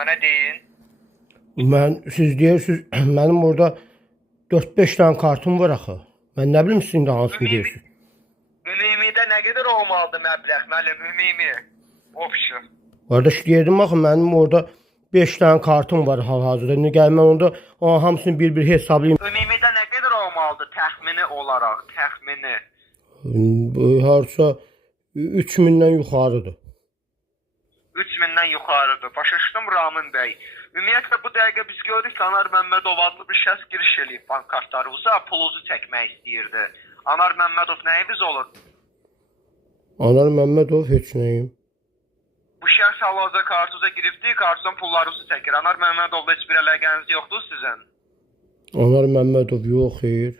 Mənə deyin. Siz deyirsiniz, mənim orada 4-5 tane kartım var axı. Mən nə bilim sizin də hansını Ümumi, deyirsiniz. ümimidə nə qədər olmalıdır məbləğ müəllim? Ümumi. Option. Qardaş deyirdim axı, mənim orada 5 tane kartım var hal-hazırda. İndi gəl mən onda hamısını bir-bir hesablayayım. Ümumidə nə qədər olmalıdır təxmini olaraq? Təxmini. Harca 3000-dən yuxarıdır. 3000-dən yuxarıdır. Başa düşdüm Ramin bəy. Ümumiyyətlə bu dəqiqə biz görürük ki, Anar Məmmədov adlı bir şəxs giriş eləyib bank kartlarınıza, pulunuzu çəkmək istəyirdi. Anar Məmmədov nəyiniz olur? Anar Məmmədov heç nəyim. Bu şəxs hal-hazırda kartuza giribdi, kartuzdan pullarınızı çəkir. Anar Məmmədovla heç bir əlaqəniz yoxdur sizin? Anar Məmmədov yox, xeyr.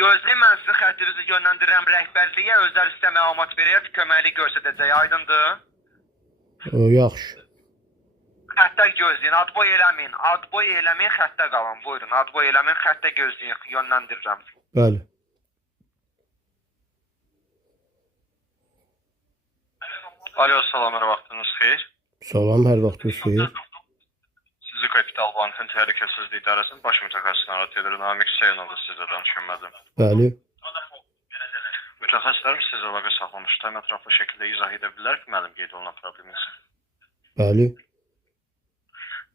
Gözləyin, mən sizin xəttinizi yönləndirirəm rəhbərliyə, özləri sizə məlumat verər, köməklik göstərəcək, aydındır? Yaxşı. Xəttə gözləyin, adboy eləməyin, adboy eləməyin, xəttə qalın, buyurun, adboy eləməyin, xəttə gözləyin, yönləndirirəm. Bəli. Alo, salam, hər vaxtınız xeyir. Salam, hər vaxtınız xeyir. Sizi Kapital Bankın Təhlükəsizlik İdarəsinin baş mütəxəssisini arat edir. Namik Hüseynovla sizə danışılmadım. Bəli. Mütəxəssislərim sizə əlaqə saxlamış, tam ətraflı şəkildə izah edə bilər ki, mənim qeyd olunan probleminizi. Bəli.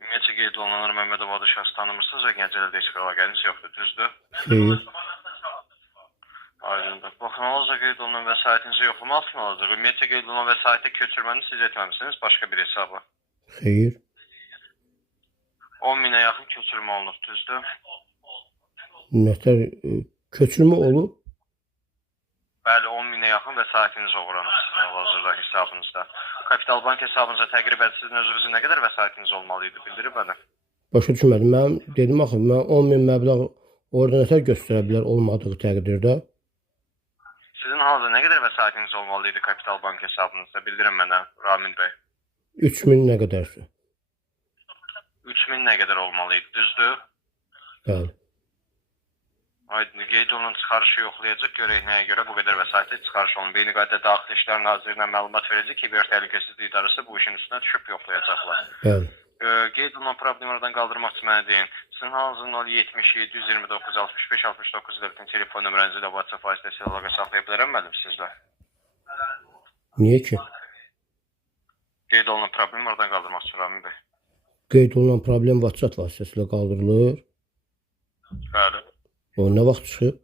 Ümumiyyətcə qeyd olunan Məmmədov adı şəxs tanımırsınız və Gəncədə heç bir əlaqəniz yoxdur, düzdür? Xeyr. Aydındır. Baxmanızda qeyd olunan vəsaitinizi yoxlama altına alacaq. Ümumiyyətcə qeyd olunan vəsaitə köçürməni siz etməmisiniz başqa bir hesaba. Xeyr. 10 minə yaxın köçürmə olunub, düzdür? Nətər köçürmə olub? Bəli, 10 minə yaxın vəsaitiniz uğranıb sizin hal-hazırda hesabınızda. Kapital Bank hesabınıza təqribən sizin özünüzün nə qədər vəsaitiniz olmalıydı, bildirib mənə. Başa düşmədim. Mən dedim axı, mən 10.000 məbləğ orada nətər göstərə bilər olmadığı təqdirdə? Sizin halda nə qədər vəsaitiniz olmalıydı Kapital Bank hesabınızda, bildirin mənə, Ramin bəy. 3000 nə qədərsə. 3000 nə qədər olmalıydı, düzdür? Bəli. Aydın, qeyd olunan çıxarışı yoxlayacaq, görək nəyə görə bu qədər vəsaitə çıxarış olunub. Eyni qayda Daxili İşlər Nazirliyinə məlumat verəcək ki, Kiber Təhlükəsizlik İdarəsi bu işin üstünə düşüb yoxlayacaqlar. Bəli. Qeyd olunan problemi oradan qaldırmaq üçün mənə deyin. Sizin halınızın 070 729 65 69 telefon nömrənizi də WhatsApp vasitəsilə əlaqə saxlaya bilərəm mənim sizlə. Niyə ki? Qeyd olunan problemi oradan qaldırmaq üçün Ramin bəy. Qeyd olunan problem WhatsApp vasitəsilə qaldırılır. Bəli. O nə vaxt çıxıb?